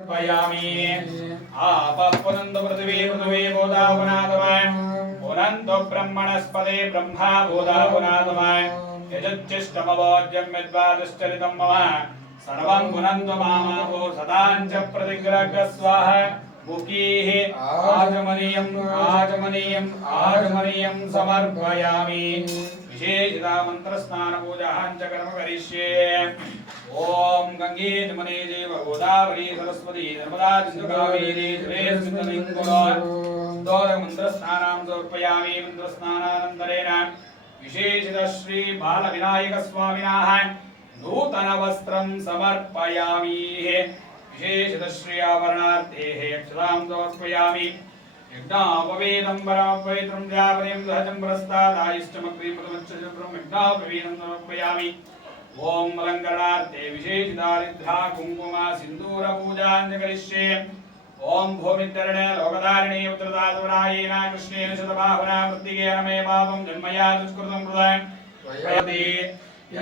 पयामि आपपुनन्द पृथिवी पृथिवी बोधावनादमाय पुनन्तो ब्रह्मणस्पदे ब्रह्मा बोधावनादमाय यजच्चिष्टमवोज्यं यद्वादश्चरितं मम सर्वं पुनन्तो मामावो सदाञ्च प्रतिग्रह स्वाहा मुखीः आचमनीयं समर्पयामि विशेषिता मंत्रस्नान पूजां च कर्म करिष्ये। ओम गंगे जमुने चैव गोदावरी सरस्वती नर्मदा सिन्धु कावेरी जलेऽस्मिन् दोर मंत्रस्नानां समर्पयामि। मंत्रस्नानानन्तरेण विशेषितः श्री बालविनायक स्वामिनः नूतन वस्त्रं समर्पयामि। विशेषितः श्री आभरणार्थेः अक्षतां समर्पयामि। यज्ञापवेदं परमपवित्रं व्यापदें सहजं पुरस्तादायिष्टमग्रीपदमच्चक्रं यज्ञापवेदं समर्पयामि। ओम अलंकरणार्थे विशेषितारिद्धा कुंकुम सिंदूर पूजां करिष्ये। ओम भूमितरणे लोकधारिणे उत्तरदातुरायेन कृष्णेन शतबाहुना प्रत्येकेन मे पापं जन्मया दुष्कृतं कृतं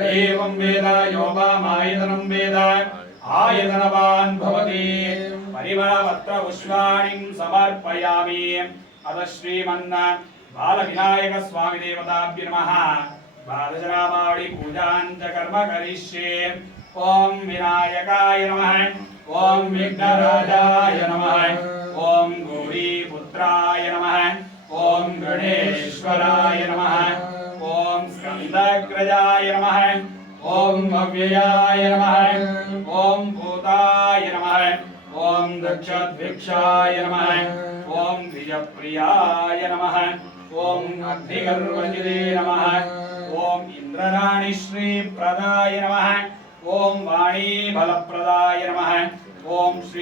एवं वेद यो मायतनं वेद आयतनवान् भवति। परिमलपत्र पुष्पाणिं समर्पयामि। अथ श्रीमन् बालविनायक स्वामी देवताभ्यो नमः। बालजनामावळि पूजां च कर्म करिष्ये। ओम विनायकाय नमः। ओम विघ्नराजाय नमः। ओम गौरीपुत्राय नमः। ओम गणेश्वराय नमः। ओम स्कंदग्रजाय नमः। ओम अव्ययाय नमः। ओम भूताय नमः। ओम दक्षद्भिक्षाय नमः। ओम द्विजप्रियाय नमः। ओम अग्निगर्वजिते नमः। ओम इंद्रराणि श्री प्रदाय नमः। ओम वाणी बलप्रदाय नमः। ओम श्री